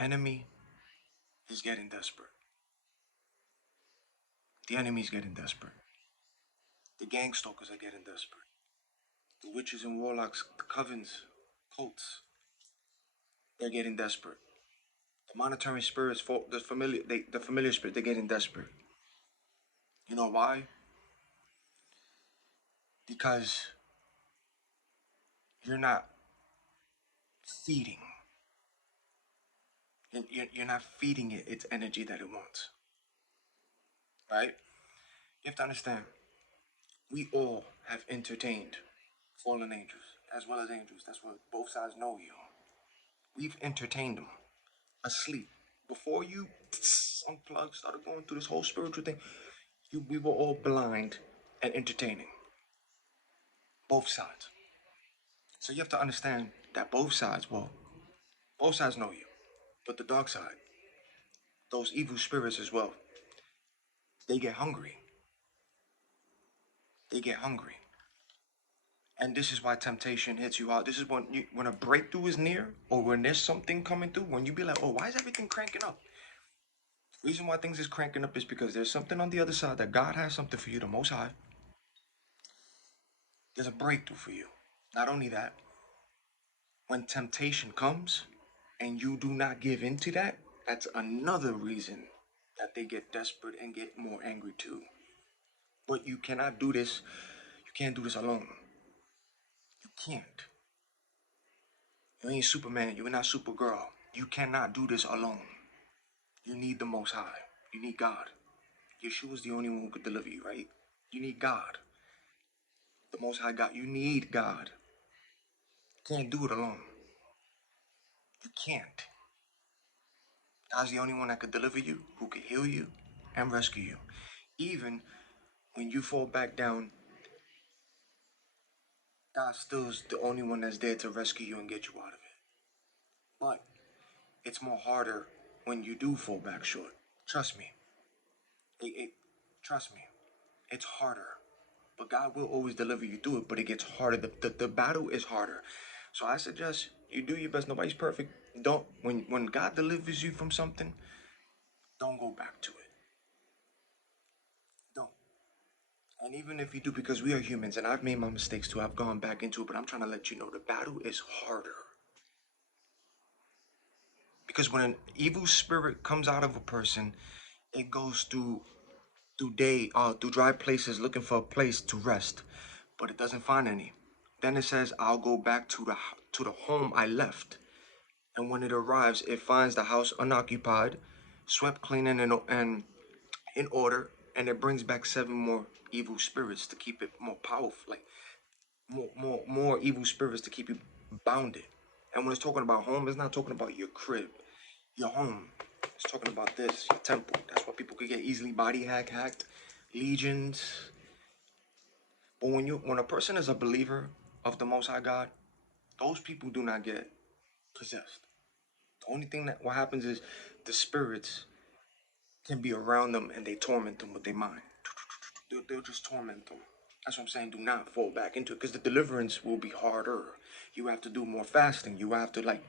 enemy is getting desperate. The enemy's getting desperate. The Gangstalkers are getting desperate. The witches and warlocks, the covens, cults, they're getting desperate. The monitoring spirits, the familiar spirit, they're getting desperate. You know why? Because you're not feeding. You're not feeding it its energy that it wants. Right? You have to understand, we all have entertained fallen angels as well as angels. That's what both sides know you. We've entertained them asleep. Before you unplugged, started going through this whole spiritual thing, we were all blind and entertaining. Both sides. So you have to understand that both sides know you. But the dark side, those evil spirits as well, they get hungry. They get hungry. And this is why temptation hits you out. This is when a breakthrough is near, or when there's something coming through, when you be like, oh, why is everything cranking up? The reason why things is cranking up is because there's something on the other side, that God has something for you, the Most High. There's a breakthrough for you. Not only that, when temptation comes and you do not give in to that, that's another reason that they get desperate and get more angry too. But you cannot do this. You can't do this alone. You can't. You ain't Superman. You're not Supergirl. You cannot do this alone. You need the Most High. You need God. Yeshua is the only one who could deliver you, right? You need God. The Most High God. You need God. You can't do it alone. You can't. God's the only one that could deliver you, who could heal you and rescue you. Even when you fall back down, God still is the only one that's there to rescue you and get you out of it. But it's more harder when you do fall back short. Trust me. Trust me. It's harder. But God will always deliver you through it, but it gets harder. The battle is harder. So I suggest you do your best. Nobody's perfect. Don't when God delivers you from something, don't go back to it. Don't. And even if you do, because we are humans, and I've made my mistakes too, I've gone back into it, but I'm trying to let you know the battle is harder. Because when an evil spirit comes out of a person, it goes through dry places looking for a place to rest, but it doesn't find any. Then it says, "I'll go back to the home I left." And when it arrives, it finds the house unoccupied, swept clean and in order, and it brings back 7 more evil spirits to keep it more powerful, like more evil spirits to keep you bounded. And when it's talking about home, it's not talking about your crib, your home. It's talking about this, your temple. That's why people could get easily body hacked, legions. But when a person is a believer of the Most High God, those people do not get possessed. The only thing that what happens is the spirits can be around them and they torment them with their mind. They'll just torment them. That's what I'm saying. Do not fall back into it, because the deliverance will be harder. You have to do more fasting. You have to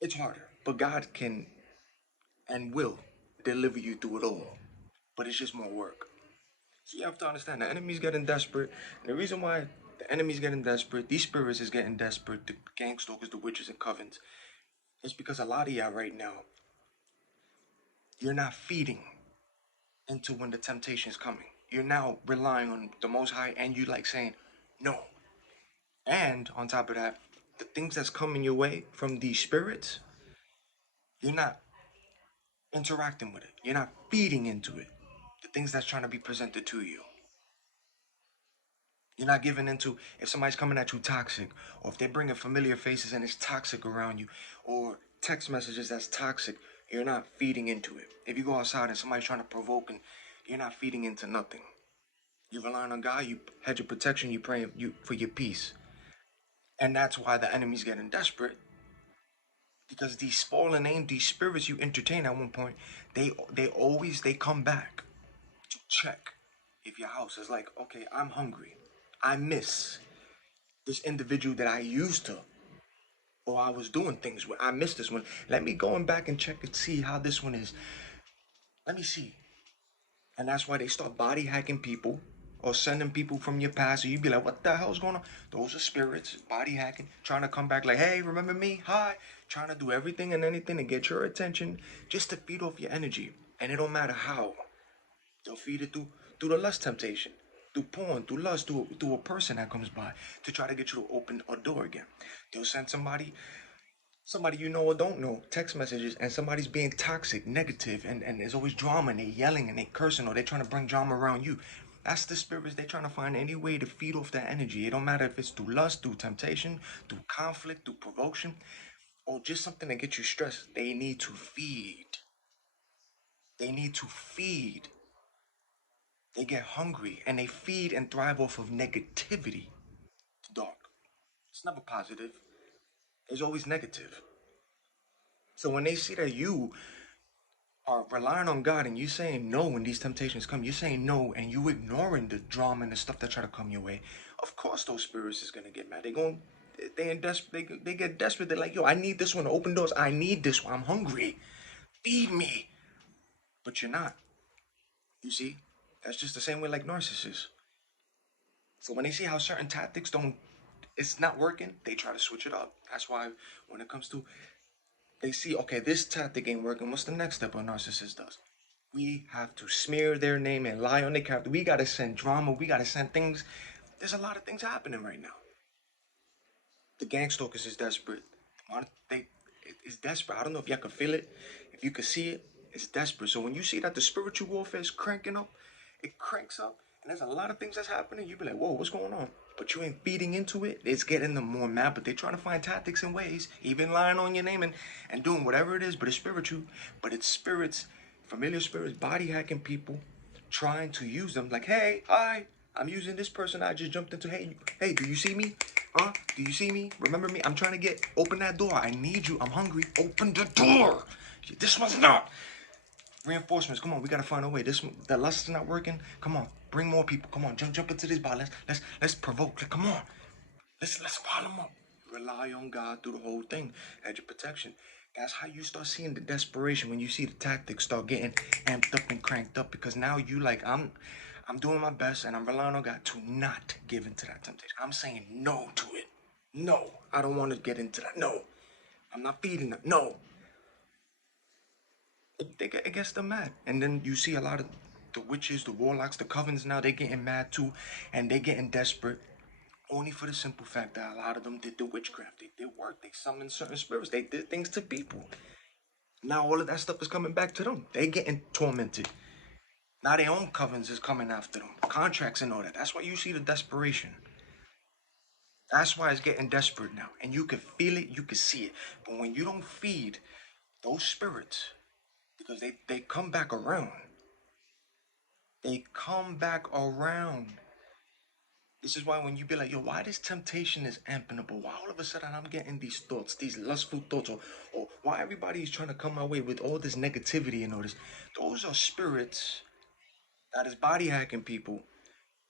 it's harder. But God can and will deliver you through it all. But it's just more work. So you have to understand the enemy's getting desperate. And the reason why the enemy's getting desperate, these spirits is getting desperate, the gangstalkers, the witches and covens, it's because a lot of y'all right now, you're not feeding into when the temptation is coming. You're now relying on the Most High, and you like saying no. And on top of that, the things that's coming your way from these spirits, you're not interacting with it. You're not feeding into it. The things that's trying to be presented to you. You're not giving into if somebody's coming at you toxic, or if they're bringing familiar faces and it's toxic around you, or text messages that's toxic. You're not feeding into it. If you go outside and somebody's trying to provoke, and you're not feeding into nothing. You relying on God. You had your protection. You praying for your peace, and that's why the enemy's getting desperate. Because these these spirits you entertain at one point, they come back to check if your house is like, okay, I'm hungry. I miss this individual that I used to or I was doing things where I missed this one. Let me go back and check and see how this one is. Let me see. And that's why they start body hacking people or sending people from your past. So you be like, what the hell's going on? Those are spirits, body hacking, trying to come back like, hey, remember me? Hi. Trying to do everything and anything to get your attention just to feed off your energy. And it don't matter how. They'll feed it through the lust temptation, through porn, through lust, through a person that comes by to try to get you to open a door again. They'll send somebody you know or don't know, text messages, and somebody's being toxic, negative, and there's always drama, and they yelling and they cursing, or they trying to bring drama around you. That's the spirits. They trying to find any way to feed off that energy. It don't matter if it's through lust, through temptation, through conflict, through provocation, or just something to get you stressed. They need to feed. They need to feed. They get hungry, and they feed and thrive off of negativity. It's dark. It's never positive. It's always negative. So when they see that you are relying on God and you saying no when these temptations come, you're saying no and you ignoring the drama and the stuff that try to come your way, of course those spirits is gonna get mad. They get desperate. They're like, yo, I need this one to open doors. I need this one. I'm hungry. Feed me. But you're not. You see? That's just the same way like narcissists. So when they see how certain tactics don't it's not working, they try to switch it up. That's why when it comes to they see, okay, this tactic ain't working. What's the next step a narcissist does? We have to smear their name and lie on their character. We gotta send drama. We gotta send things. There's a lot of things happening right now. The Gangstalkers is desperate. It's desperate. I don't know if y'all can feel it. If you can see it, it's desperate. So when you see that the spiritual warfare is cranking up, it cranks up, and there's a lot of things that's happening. You be like, whoa, what's going on? But you ain't feeding into it. It's getting them more mad. But they're trying to find tactics and ways, even lying on your name and doing whatever it is. But it's spiritual. But it's spirits, familiar spirits, body hacking people, trying to use them. Like, hey, hi, I'm using this person I just jumped into. Hey, do you see me? Huh? Do you see me? Remember me? I'm trying to open that door. I need you. I'm hungry. Open the door. This one's not. Reinforcements. Come on, we gotta find a way. The lust is not working. Come on, bring more people. Come on, jump into this bar. Let's provoke. Come on, let's pile them up. Rely on God through the whole thing. Edge of protection. That's how you start seeing the desperation when you see the tactics start getting amped up and cranked up because now you like I'm doing my best and I'm relying on God to not give into that temptation. I'm saying no to it. No, I don't want to get into that. No, I'm not feeding that. No, it gets them mad. And then you see a lot of the witches, the warlocks, the covens now, they getting mad too. And they getting desperate. Only for the simple fact that a lot of them did the witchcraft. They did work. They summoned certain spirits. They did things to people. Now all of that stuff is coming back to them. They getting tormented. Now their own covens is coming after them. Contracts and all that. That's why you see the desperation. That's why it's getting desperate now. And you can feel it, you can see it. But when you don't feed those spirits, because they come back around. They come back around. This is why when you be like, yo, why this temptation is amping up? Or why all of a sudden I'm getting these thoughts, these lustful thoughts, or why everybody is trying to come my way with all this negativity and all this. Those are spirits that is body hacking people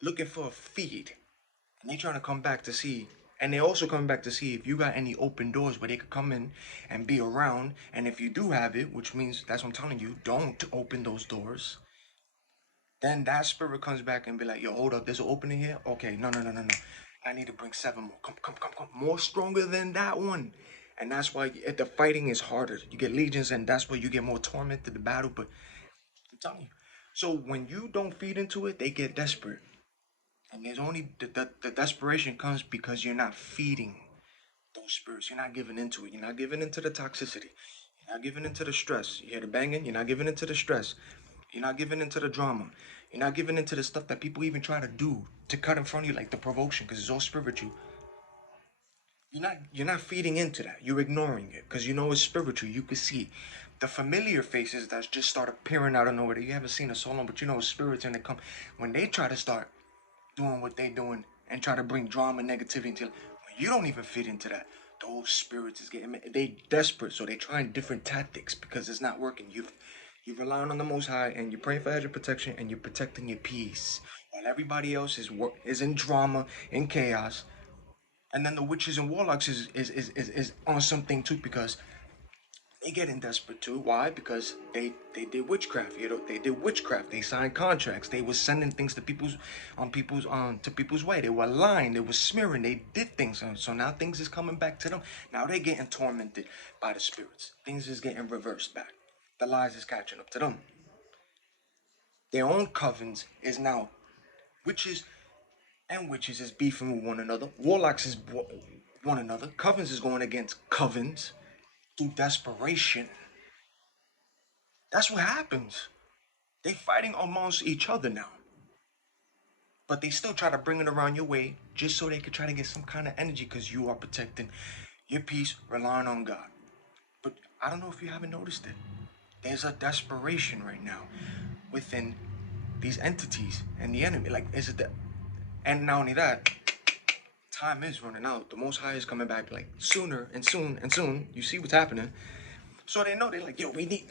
looking for a feed. And they trying to come back to see. And they also come back to see if you got any open doors where they could come in and be around. And if you do have it, which means that's what I'm telling you, don't open those doors. Then that spirit comes back and be like, yo, hold up, there's an opening here? Okay, no. I need to bring 7 more. Come. More stronger than that one. And that's why the fighting is harder. You get legions, and that's where you get more tormented the battle. But I'm telling you. So when you don't feed into it, they get desperate. And there's only the desperation comes because you're not feeding those spirits. You're not giving into it. You're not giving into the toxicity. You're not giving into the stress. You hear the banging? You're not giving into the stress. You're not giving into the drama. You're not giving into the stuff that people even try to do to cut in front of you, like the provocation, because it's all spiritual. You're not feeding into that. You're ignoring it because you know it's spiritual. You can see the familiar faces that just start appearing out of nowhere. You haven't seen it so long, but you know spirits and they come when they try to start doing what they doing and try to bring drama, negativity into when you don't even fit into that. Those spirits is getting they desperate, so they trying different tactics because it's not working. You're relying on the Most High and you're praying for hedge of protection and you're protecting your peace while everybody else is in drama in chaos. And then the witches and warlocks is on something too, because they getting desperate too. Why? Because they did witchcraft. You know, they did witchcraft. They signed contracts. They was sending things to people's way. They were lying. They were smearing. They did things. So now things is coming back to them. Now they getting tormented by the spirits. Things is getting reversed back. The lies is catching up to them. Their own covens is now witches and witches is beefing with one another. Warlocks is one another. Covens is going against covens through desperation. That's what happens. They fighting amongst each other now. But they still try to bring it around your way just so they could try to get some kind of energy because you are protecting your peace, relying on God. But I don't know if you haven't noticed it. There's a desperation right now within these entities and the enemy. Like, is it that? And not only that, time is running out. The Most High is coming back like sooner and soon and soon. You see what's happening. So they know they're like, yo, we need.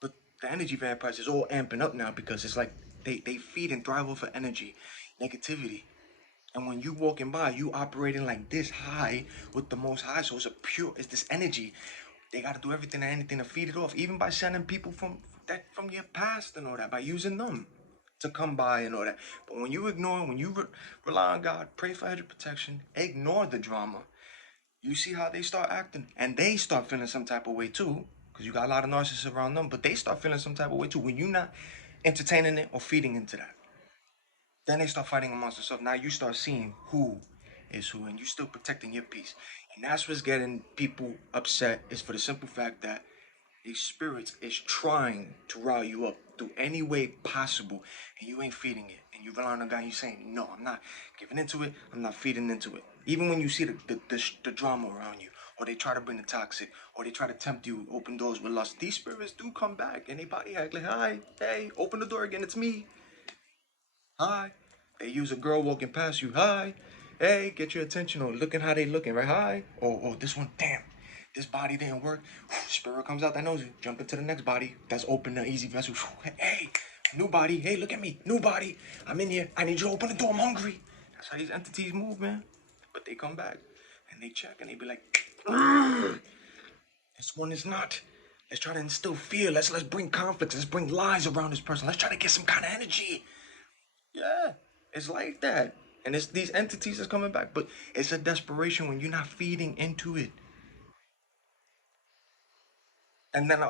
But the energy vampires is all amping up now because it's like they feed and thrive off of energy, negativity. And when you walking by, you operating like this high with the Most High. So it's this energy. They got to do everything and anything to feed it off, even by sending people from your past and all that, by using them to come by and all that. But when you ignore, when you rely on God, pray for hedge of protection, ignore the drama, you see how they start acting, and they start feeling some type of way too, because you got a lot of narcissists around them. But they start feeling some type of way too when you're not entertaining it or feeding into that. Then they start fighting amongst themselves. Now you start seeing who is who, and you still protecting your peace. And that's what's getting people upset, is for the simple fact that these spirits is trying to rile you up through any way possible, and you ain't feeding it. And you rely on a guy, you saying, no, I'm not giving into it, I'm not feeding into it. Even when you see the drama around you, or they try to bring the toxic, or they try to tempt you, open doors with lust, these spirits do come back, and they body act like, hi, hey, open the door again, it's me. Hi. They use a girl walking past you. Hi. Hey, get your attention. Or looking how they looking, right? Hi. Oh, this one, damn. This body didn't work. Spirit comes out that knows you. Jump into the next body. That's open, the easy vessel. Hey, new body. Hey, look at me. New body. I'm in here. I need you to open the door. I'm hungry. That's how these entities move, man. But they come back and they check and they be like, this one is not. Let's try to instill fear. Let's bring conflicts. Let's bring lies around this person. Let's try to get some kind of energy. Yeah, it's like that. And it's these entities that's coming back, but it's a desperation when you're not feeding into it. And then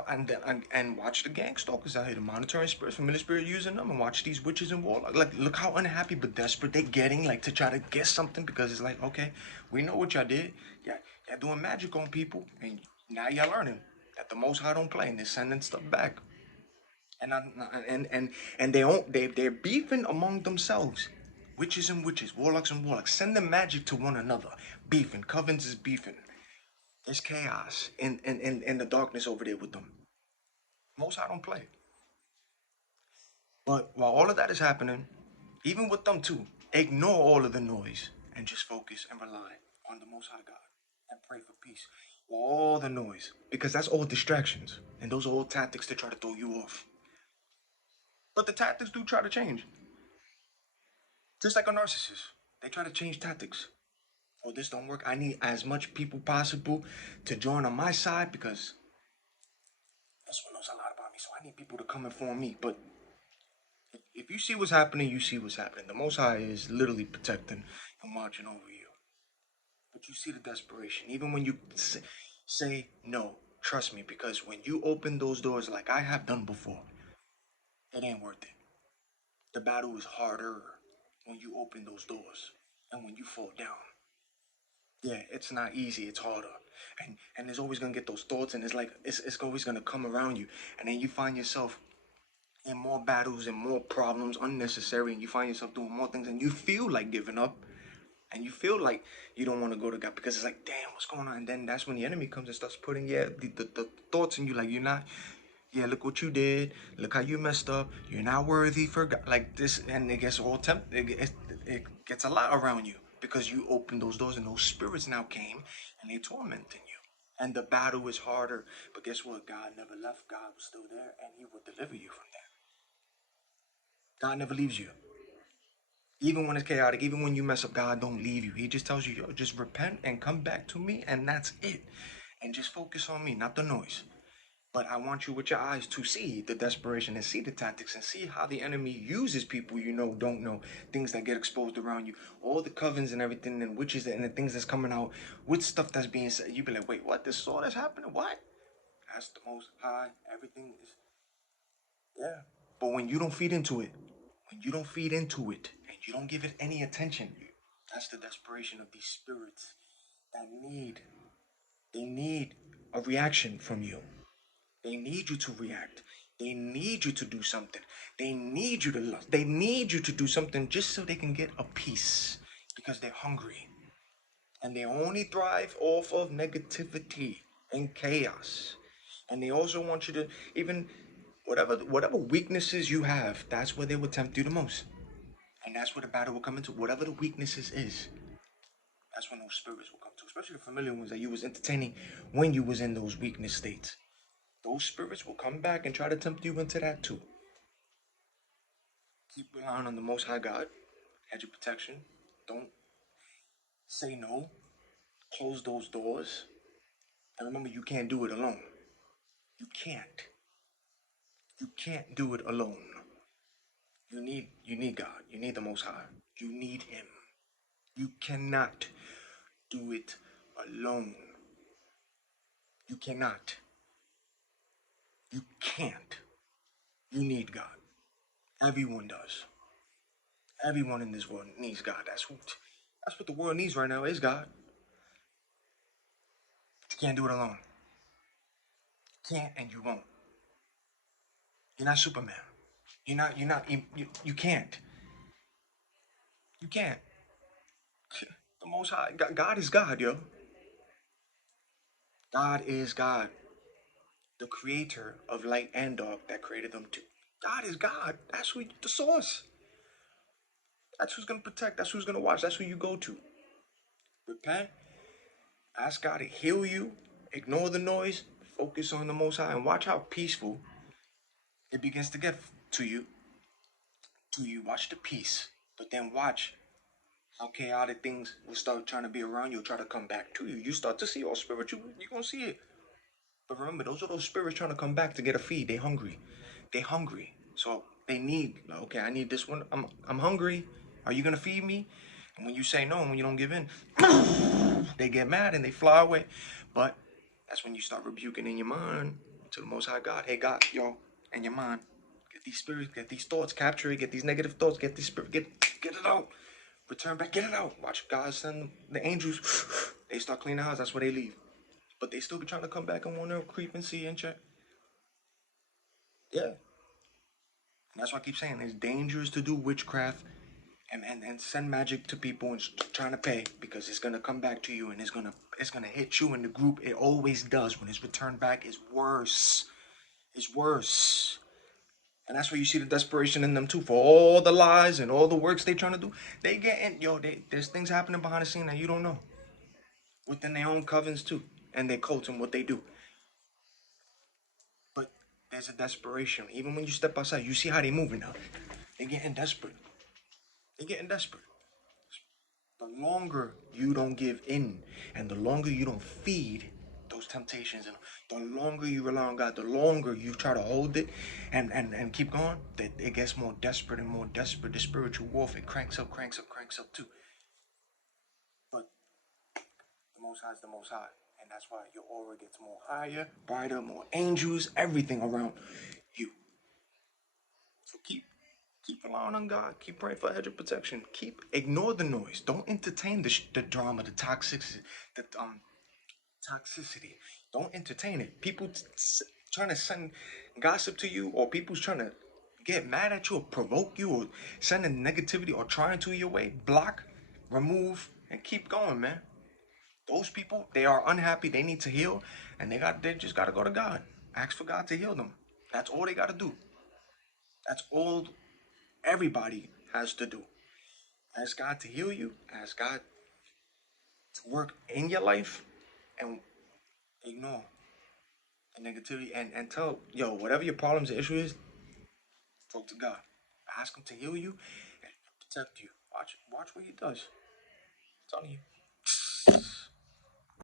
and watch the gangstalkers out here, the monitoring spirits, familiar spirit using them, and watch these witches and warlocks. Like, look how unhappy but desperate they're getting, like to try to get something, because it's like, okay, we know what y'all did. Yeah, y'all doing magic on people, and now y'all learning that the Most High don't play, and they're sending stuff back. And and they're beefing among themselves. Witches and witches, warlocks and warlocks, sending magic to one another. Beefing. Covens is beefing. There's chaos in the darkness over there with them. Most I don't play. But while all of that is happening, even with them too, ignore all of the noise and just focus and rely on the Most High God and pray for peace. All the noise, because that's all distractions, and those are all tactics to try to throw you off. But the tactics do try to change. Just like a narcissist, they try to change tactics. Oh, this don't work. I need as much people possible to join on my side, because this one knows a lot about me. So I need people to come inform me. But if you see what's happening, you see what's happening. The Most High is literally protecting and watching over you. But you see the desperation. Even when you say no, trust me, because when you open those doors like I have done before, it ain't worth it. The battle is harder when you open those doors and when you fall down. Yeah, it's not easy. It's harder, and there's always gonna get those thoughts, and it's like it's always gonna come around you, and then you find yourself in more battles and more problems unnecessary, and you find yourself doing more things, and you feel like giving up, and you feel like you don't want to go to God, because it's like, damn, what's going on? And then that's when the enemy comes and starts putting the thoughts in you, like, you're not. Yeah, look what you did. Look how you messed up. You're not worthy for God. Like this, and it gets all it gets a lot around you because you opened those doors, and those spirits now came and they tormenting you. And the battle is harder. But guess what? God never left. God was still there, and He will deliver you from that. God never leaves you. Even when it's chaotic, even when you mess up, God don't leave you. He just tells you, yo, just repent and come back to me, and that's it. And just focus on me, not the noise. But I want you with your eyes to see the desperation and see the tactics and see how the enemy uses people you know, don't know, things that get exposed around you, all the covens and everything and witches and the things that's coming out with stuff that's being said. You be like, wait, what? This is all that's happening? What? That's the most high. Everything is, yeah. But when you don't feed into it, when you don't feed into it and you don't give it any attention, that's the desperation of these spirits that they need a reaction from you. They need you to react. They need you to do something. They need you to love. They need you to do something just so they can get a piece because they're hungry. And they only thrive off of negativity and chaos. And they also want you to even whatever weaknesses you have, that's where they will tempt you the most. And that's where the battle will come into. Whatever the weaknesses is, that's when those spirits will come to. Especially the familiar ones that you was entertaining when you was in those weakness states. Those spirits will come back and try to tempt you into that too. Keep relying on the Most High God, hedge of protection. Don't say no. Close those doors. And remember, you can't do it alone. You can't. You can't do it alone. You need God. You need the Most High. You need Him. You cannot do it alone. You cannot. You can't. You need God. Everyone does. Everyone in this world needs God. That's what the world needs right now is God. But you can't do it alone. You can't and you won't. You're not Superman. You can't. You can't. The Most High, God is God, yo. God is God. The creator of light and dark that created them too. God is God. That's who, the source. That's who's going to protect. That's who's going to watch. That's who you go to. Repent. Ask God to heal you. Ignore the noise. Focus on the Most High. And watch how peaceful it begins to get to you. Watch the peace. But then watch how chaotic things will start trying to be around you, try to come back to you. You start to see all spiritual. You're going to see it. But remember, those are those spirits trying to come back to get a feed. They hungry. They hungry. So they need, like, okay, I need this one. I'm hungry. Are you going to feed me? And when you say no, and when you don't give in, they get mad and they fly away. But that's when you start rebuking in your mind to the Most High God. Hey, God, yo, in your mind, get these spirits, get these thoughts, capture it, get these negative thoughts, get these spirit, get it out. Return back, get it out. Watch God send the angels. They start cleaning the house. That's where they leave. But they still be trying to come back and want to creep and see and check. Yeah. And that's why I keep saying it's dangerous to do witchcraft and send magic to people and trying to pay because it's gonna come back to you and it's gonna hit you in the group. It always does. When it's returned back, it's worse. It's worse. And that's where you see the desperation in them too. For all the lies and all the works they trying to do, they get in. There's things happening behind the scene that you don't know. Within their own covens too. And their cults and what they do. But there's a desperation. Even when you step outside, you see how they moving now. They're getting desperate. They're getting desperate. The longer you don't give in and the longer you don't feed those temptations and the longer you rely on God, the longer you try to hold it and keep going, that it gets more desperate and more desperate. The spiritual warfare cranks up too. But the Most High is the Most High. And that's why your aura gets more higher, brighter, more angels, everything around you. So keep relying on God. Keep praying for a hedge of protection. Ignore the noise. Don't entertain the drama, the toxicity. Don't entertain it. People trying to send gossip to you, or people's trying to get mad at you, or provoke you, or sending negativity, or trying to your way. Block, remove, and keep going, man. Those people, they are unhappy. They need to heal, and they just gotta go to God. Ask for God to heal them. That's all they gotta do. That's all everybody has to do. Ask God to heal you. Ask God to work in your life, and ignore the negativity and tell, yo, whatever your problems or issue is, talk to God. Ask Him to heal you and protect you. Watch what he does. I'm telling you.